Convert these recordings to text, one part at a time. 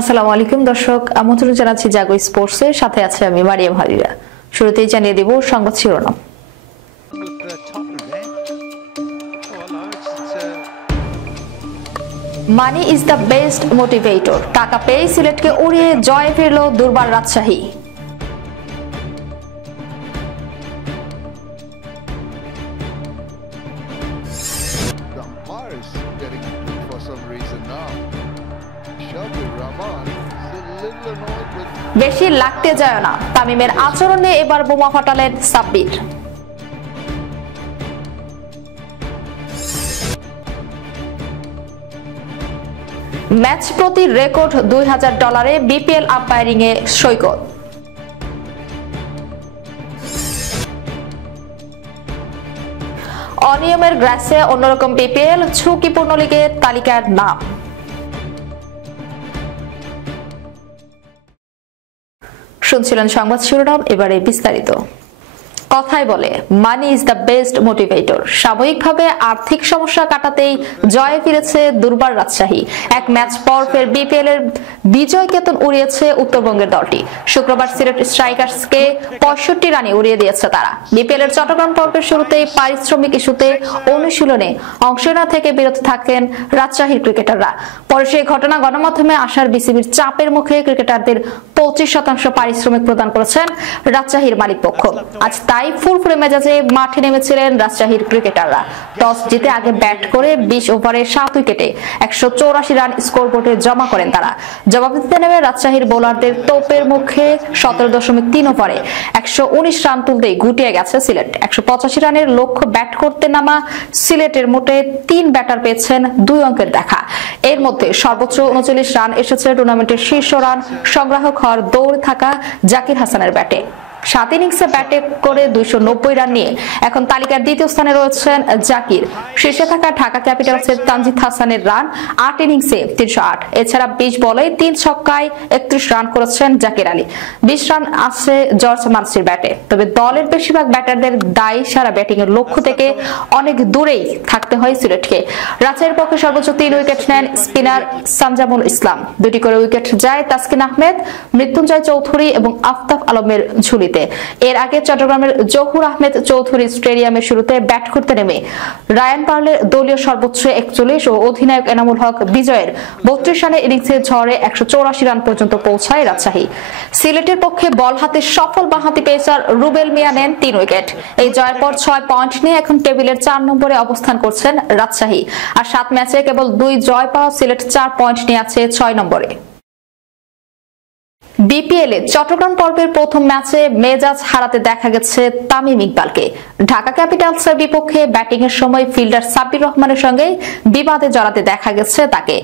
আসসালামু আলাইকুম দর্শক, আমন্ত্রণ জানাচ্ছি জাগো স্পোর্টসের সাথে আছে আমি মারিয়াম হারিরা। শুরুতেই জানিয়ে দেব সংবাদ শিরোনাম। Money is the best motivator, টাকা পেয়ে সিলেটকে উড়িয়ে জয় ফিরল দুর্বার রাজশাহী। বেশি লাগতে যায় না, তামিমের আচরণে এবার বোমা ফাটালেন সাব্বির। ম্যাচ প্রতি রেকর্ড $2000 বিপিএল আম্পায়ারিং এ সৈকত। অনিয়মের গ্রাসে অন্যরকম বিপিএল, ঝুঁকিপূর্ণ লিগের তালিকার নাম। শুনছিলেন সংবাদ শিরোনাম, এবারে বিস্তারিত। কথায় বলে money is the best motivator. সাময়িকভাবে আর্থিক সমস্যা কাটাতেই জয়ে ফিরেছে দুর্বার রাজশাহী। এক ম্যাচ পর ফের বিপিএল এর বিজয় কেতন উড়িয়েছে উত্তরবঙ্গের দলটি। শুক্রবার সিলেট স্ট্রাইকার্সকে 65 রানে উড়িয়ে দিয়েছে তারা। বিপিএল এর চট্টগ্রাম পর্বের শুরুতেই পারিশ্রমিক ইস্যুতে অনুশীলনে অংশ নেওয়া থেকে বিরত থাকেন রাজশাহীর ক্রিকেটাররা। পরে সেই ঘটনা গণমাধ্যমে আসার বিসিবির চাপের মুখে ক্রিকেটারদের 25% পারিশ্রমিক প্রদান করেছেন রাজশাহীর মালিকপক্ষ। আজ তাই ফুরফুরে মেজাজে মাঠে নেমেছিলেন রাজশাহীর ক্রিকেটাররা। টস জিতে আগে ব্যাট করে 20 ওভারে 7 উইকেটে 184 রান স্কোরবোর্ডে জমা করেন তারা। জবাব দিতে নেমে রাজশাহীর বোলারদের তোপের মুখে 17.3 ওভারে 119 রান তুলতেই গুটিয়ে গেছে সিলেট। 185 রানের লক্ষ্য ব্যাট করতে নামা সিলেটের মোটে 3 ব্যাটার পেয়েছেন 2 অঙ্কের দেখা। এর মধ্যে সর্বোচ্চ 39 রান এসেছে টুর্নামেন্টের শীর্ষ রান সংগ্রাহক হওয়ার দৌড়ে থাকা জাকির হাসানের ব্যাটে। 7 ইনিংসে ব্যাটে করে 290 রান নিয়ে এখন তালিকার দ্বিতীয় স্থানে রয়েছেন জাকির। শীর্ষে থাকা ঢাকা ক্যাপিটালসের তানজিদ হাসানের রান 8 ইনিংসে 308। এছাড়া 20 বলে 3 ছক্কায় 31 রান করেছেন জাকির আলী। 20 রান আছে জর্জ মানসির ব্যাটে। তবে দলের বেশিরভাগ ব্যাটারদের দায়ী সারা ব্যাটিং এর লক্ষ্য থেকে অনেক দূরেই থাকতে হয় সিলেটকে। রাজশাহীর পক্ষে সর্বোচ্চ 3 উইকেট নেন স্পিনার সানজামুল ইসলাম। 2টি করে উইকেট যায় তাসকিন আহমেদ, মৃত্যুঞ্জয় চৌধুরী এবং আফতাব আলমের ঝুলিতে। এর আগে চট্টগ্রামের জহুর আহমেদ চৌধুরী স্টেডিয়ামের শুরুতে ব্যাট করতে নেমে রায়ান পার্লের দলীয় সর্বোচ্চ 41 ও অধিনায়ক এনামুল হক বিজয়ের 32 রানের ইনিংসে ঝড়ে 184 রান পর্যন্ত পৌঁছায় রাজশাহী। সিলেটের পক্ষে বল হাতে সফল বাঁহাতি পেসার রুবেল মিয়া নেন 3 উইকেট। এই জয়ের পর 6 পয়েন্ট নিয়ে এখন টেবিলের 4 নম্বরে অবস্থান করছেন রাজশাহী। আর 7 ম্যাচে কেবল 2 জয় পাওয়া সিলেট 4 পয়েন্ট নিয়ে আছে 6 নম্বরে। বিপিএল এ চট্টগ্রাম পর্বের প্রথম ম্যাচে মেজাজ হারাতে দেখা গেছে তামিম ইকবালকে। ঢাকা ক্যাপিটালসের বিপক্ষে ব্যাটিং এর সময় ফিল্ডার সাব্বির রহমানের সঙ্গে বিবাদে জড়াতে দেখা গেছে তাকে,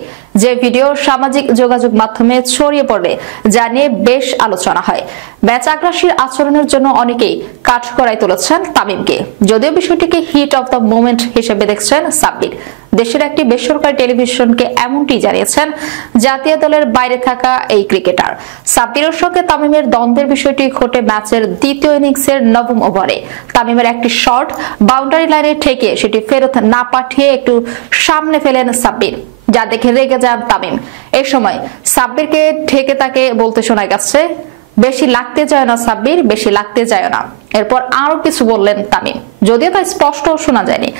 যে ভিডিও সামাজিক যোগাযোগ মাধ্যমে ছড়িয়ে পড়ে যা নিয়ে বেশ আলোচনা হয়। ম্যাচ আগ্রাসীর আচরণের জন্য অনেকেই কাঠগড়ায় তুলেছেন তামিমকে, যদিও বিষয়টিকে হিট অফ দ্য মোমেন্ট হিসেবে দেখছেন সাব্বির। দেশের একটি বেসরকারি টেলিভিশনকে এমনটি জানিয়েছেন জাতীয় দলের বাইরে থাকা এই ক্রিকেটার। সাব্বিরের সঙ্গে তামিমের দ্বন্দ্বের বিষয়টি ঘটে ম্যাচের দ্বিতীয় ইনিংসের 9ম ওভারে। তামিমের একটি শট বাউন্ডারি লাইনে ঠেকে সেটি ফেরত না পাঠিয়ে একটু সামনে ফেলেন সাব্বির, যা দেখে রেগে যান তামিম। এই সময় সাব্বিরকে ঠেকে তাকে বলতে শোনা গেছে, বেশি লাগতে যায় না সাব্বির, বেশি লাগতে যায় না। এরপর আরো কিছু বললেন তামিম, যদিও তা স্পষ্ট শোনা যায়নি।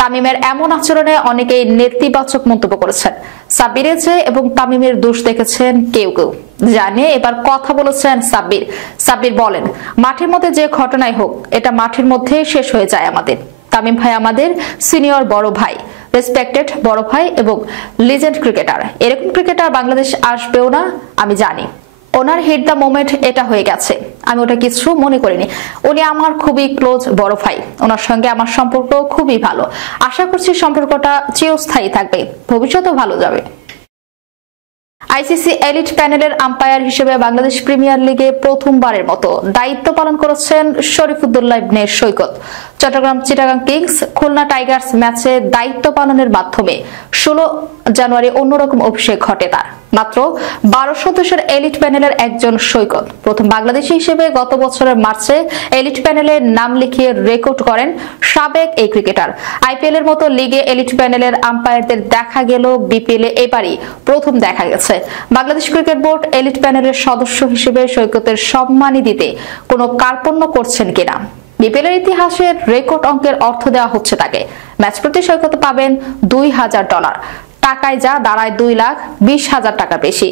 তামিমের এমন আচরণে অনেকেই নেতিবাচক মন্তব্য করেছেন। সাব্বিরের চেয়ে এবং তামিমের দোষ দেখেছেন কেউ কেউ, জানিয়ে এবার কথা বলেছেন সাব্বির। সাব্বির বলেন, মাঠের মধ্যে যে ঘটনাই হোক এটা মাঠের মধ্যেই শেষ হয়ে যায় আমাদের। তামিম ভাই আমাদের সিনিয়র বড় ভাই, রেসপেক্টেড বড় ভাই এবং লিজেন্ড ক্রিকেটার। এরকম ক্রিকেটার বাংলাদেশ আসবেও না আমি জানি। ওনার হিট দ্য মোমেন্ট এটা হয়ে গেছে, আমি ওটা কিছু মনে করিনি। উনি আমার খুবই ক্লোজ বড় ভাই, ওনার সঙ্গে আমার সম্পর্ক খুবই ভালো। আশা করছি সম্পর্কটা চিরস্থায়ী থাকবে, ভবিষ্যতেও ভালো যাবে। আইসিসি এলিট প্যানেলের আম্পায়ার হিসেবে বাংলাদেশ প্রিমিয়ার লিগে প্রথমবারের মতো দায়িত্ব পালন করেছেন শরীফুদ্দৌলা ইবনে সৈকত। চট্টগ্রাম চিটাগাং কিংস খুলনা টাইগার্স ম্যাচে দায়িত্ব পালনের মাধ্যমে 16 জানুয়ারি অন্যরকম অভিষেক ঘটে তার। মাত্র 12 সদস্যের এলিট প্যানেলের একজন সৈকত প্রথম বাংলাদেশি হিসেবে গত বছরের মার্চে এলিট প্যানেলে নাম লিখিয়ে রেকর্ড করেন সাবেক এই ক্রিকেটার। আইপিএল এর মতো লিগে এলিট প্যানেলের আম্পায়ারদের দেখা গেল বিপিএল এ এবারই প্রথম দেখা গেছে। বাংলাদেশ ক্রিকেট বোর্ড এলিট প্যানেলের সদস্য হিসেবে সৈকতের সম্মানী দিতে কোনো কার্পণ্য করছেন কিনা। বিপিএল এর ইতিহাসে রেকর্ড অঙ্কের অর্থ দেওয়া হচ্ছে তাকে। ম্যাচ প্রতি সৈকত পাবেন $2000, টাকায় যা দাঁড়ায় 2,20,000 টাকা বেশি।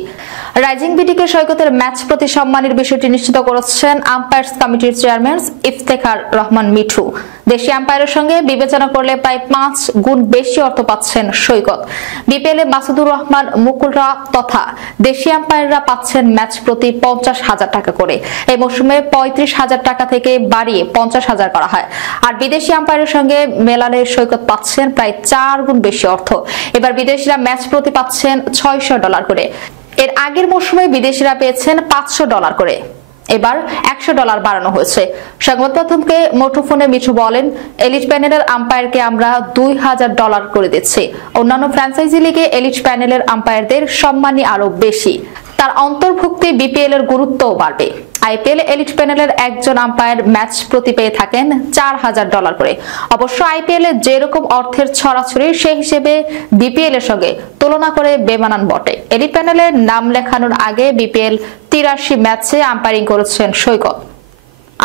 রাইজিং বিডিকে সৈকতের ম্যাচ প্রতি সম্মানের বিষয়টি নিশ্চিত করেছেন আম্পায়ার্স কমিটির চেয়ারম্যান ইফতেখার রহমান মিঠু। দেশি আম্পায়ারের সঙ্গে বিবেচনা করলে প্রায় 5 গুণ বেশি অর্থ পাচ্ছেন সৈকত। বিপিএল এ মাসুদুর রহমান মুকুলরা তথা দেশি আম্পায়াররা পাচ্ছেন ম্যাচ প্রতি 50,000 টাকা করে। এই মৌসুমে 35,000 টাকা থেকে বাড়িয়ে 50,000 করা হয়। আর বিদেশি আম্পায়ারের সঙ্গে মেলালে সৈকত পাচ্ছেন প্রায় 4 গুণ বেশি অর্থ। এবার বিদেশিরা ম্যাচ প্রতি পাচ্ছেন $600 করে। এর আগের মৌসুমে বিদেশিরা পেয়েছেন $500 করে। এবার $100 বাড়ানো হয়েছে। সংবাদ মাধ্যমকে মুঠোফোনে মিঠু বলেন, এলিট প্যানেলের আম্পায়ারকে আমরা $2,000 করে দিচ্ছি। অন্যান্য ফ্র্যাঞ্চাইজি লিগে এলিট প্যানেলের আম্পায়ারদের সম্মানী আরো বেশি। তার অন্তর্ভুক্তি বিপিএল এর গুরুত্বও বাড়বে। আইপিএল এলিট প্যানেলের একজন আম্পায়ার ম্যাচ প্রতি পেয়ে থাকেন $4,000 করে। অবশ্য আইপিএল এ যেরকম অর্থের ছড়াছড়ি সেই হিসেবে বিপিএল এর সঙ্গে তুলনা করে বেমানান বটে। এলিট প্যানেলে নাম লেখানোর আগে বিপিএল 83 ম্যাচে আম্পায়ারিং করেছেন সৈকত।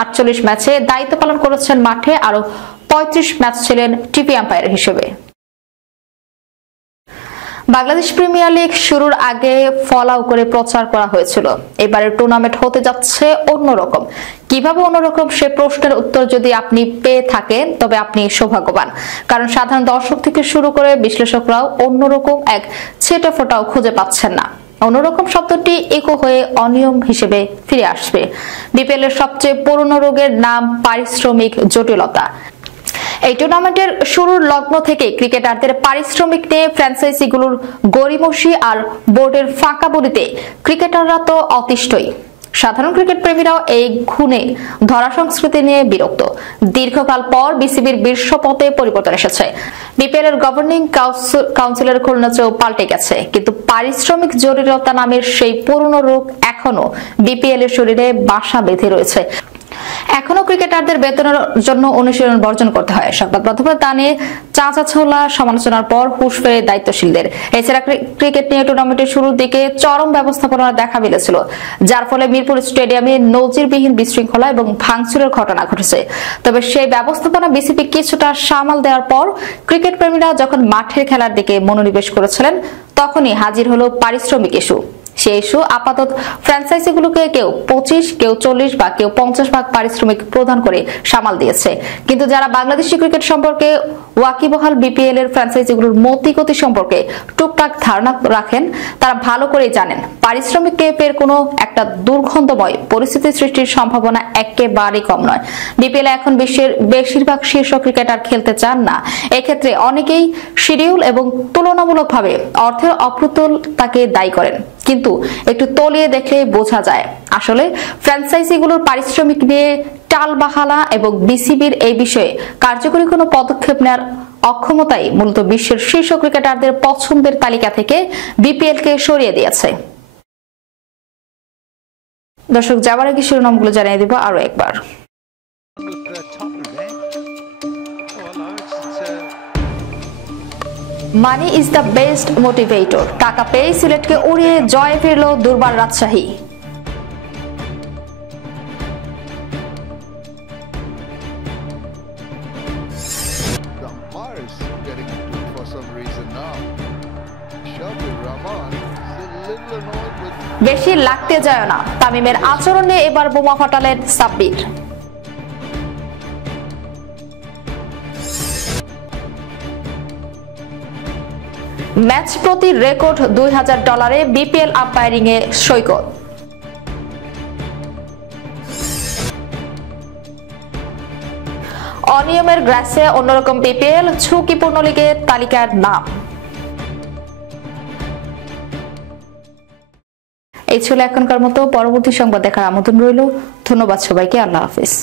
48 ম্যাচে দায়িত্ব পালন করেছেন মাঠে, আরো 35 ম্যাচ ছিলেন টিভি আম্পায়ার হিসেবে। বাংলাদেশ প্রিমিয়ার লিগ শুরুর আগে ফলাও করে প্রচার করা হয়েছিল এবারের টুর্নামেন্ট হতে যাচ্ছে অন্যরকম। কিভাবে অন্যরকম সে প্রশ্নের উত্তর যদি আপনি পেয়ে থাকেন তবে আপনি সৌভাগ্যবান, কারণ সাধারণ দর্শক থেকে শুরু করে বিশ্লেষকরাও অন্যরকম এক ছেটেফোঁটাও খুঁজে পাচ্ছেন না। অন্যরকম শব্দটি ইকো হয়ে অনিয়ম হিসেবে ফিরে আসবে। বিপিএল এর সবচেয়ে পুরনো রোগের নাম পারিশ্রমিক জটিলতা। এই টুর্নামেন্টের শুরুর লগ্ন থেকে ক্রিকেটারদের পারিশ্রমিক নিয়ে ফ্র্যাঞ্চাইজিগুলোর গড়িমসি আর বোর্ডের ফাঁকা বলিতে ক্রিকেটাররা তো অতিষ্ঠই। সাধারণ ক্রিকেট প্রেমীরাও এই ঘুণে ধরা সংস্কৃতি নিয়ে বিরক্ত। দীর্ঘকাল পর বিসিবির বিশ্বপথে পরিবর্তন এসেছে। বিপিএল এর গভর্নিং কাউন্সিলের খুলনাচেও পাল্টে গেছে, কিন্তু পারিশ্রমিক জটিলতা নামের সেই পুরনো রোগ এখনো বিপিএল এর শরীরে বাসা বেঁধে রয়েছে। এখনো ক্রিকেটারদের বেতনের জন্য অনুশীলন বর্জন করতে হয়। সংবাদ মাধ্যমে তা নিয়ে চাঁচাছোলা সমালোচনার পর হুঁশ ফেরে দায়িত্বশীলদের। এছাড়া ক্রিকেট নিয়ে টুর্নামেন্টের শুরুর দিকে চরম ব্যবস্থাপনা দেখা মিলেছিল, যার ফলে মিরপুর স্টেডিয়ামে নজিরবিহীন বিশৃঙ্খলা এবং ভাঙচুরের ঘটনা ঘটেছে। তবে সেই ব্যবস্থাপনা বিসিবি কিছুটা সামাল দেওয়ার পর ক্রিকেট প্রেমীরা যখন মাঠের খেলার দিকে মনোনিবেশ করেছিলেন তখনই হাজির হলো পারিশ্রমিক ইস্যু। সেই ইস্যু আপাতত ফ্র্যাঞ্চাইজিগুলোকে কেউ 25, কেউ 40 বা কেউ 50 ভাগ পারিশ্রমিক প্রদান করে সামাল দিয়েছে। কিন্তু যারা বাংলাদেশি ক্রিকেট সম্পর্কে ওয়াকিবহাল, বিপিএল এর ফ্র্যাঞ্চাইজিগুলোর মতিগতি সম্পর্কে টুকটাক ধারণা রাখেন, তারা ভালো করেই জানেন পারিশ্রমিক কেপের কোনো একটা দুর্গন্ধময় পরিস্থিতি সৃষ্টির সম্ভাবনা একেবারেই কম নয়। বিপিএল এখন বিশ্বের বেশিরভাগ শীর্ষ ক্রিকেটার খেলতে চান না। এক্ষেত্রে অনেকেই শিডিউল এবং তুলনামূলকভাবে অর্থের অপ্রতুলতাকে দায়ী করেন, কিন্তু একটু তলিয়ে দেখলে বোঝা যায় আসলে ফ্র্যাঞ্চাইজিগুলোর পারিশ্রমিক নিয়ে টালবাহানা এবং বিসিবির এই বিষয়ে কার্যকরী কোনো পদক্ষেপ নেওয়ার অক্ষমতাই মূলত বিশ্বের শীর্ষ ক্রিকেটারদের পছন্দের তালিকা থেকে বিপিএল কে সরিয়ে দিয়েছে। দর্শক, যাবার আগে শিরোনামগুলো জানিয়ে দিব আরো একবার। Money is the best motivator. টাকা পেয়ে সিলেটকে উড়িয়ে জয়ে ফিরল দুর্বার রাজশাহী। বেশি লাগতে যায় না, তামিমের আচরণে এবার বোমা ফাটালেন সাব্বির। ম্যাচ প্রতি রেকর্ড $2,000 বিপিএল আম্পায়ারিং এ সৈকত। অনিয়মের গ্রাসে অন্যরকম বিপিএল, ঝুঁকিপূর্ণ লিগের তালিকার নাম। এই ছিল এখনকার মতো। পরবর্তী সংবাদ দেখার আমন্ত্রণ রইল। ধন্যবাদ সবাইকে। আল্লাহ হাফিজ।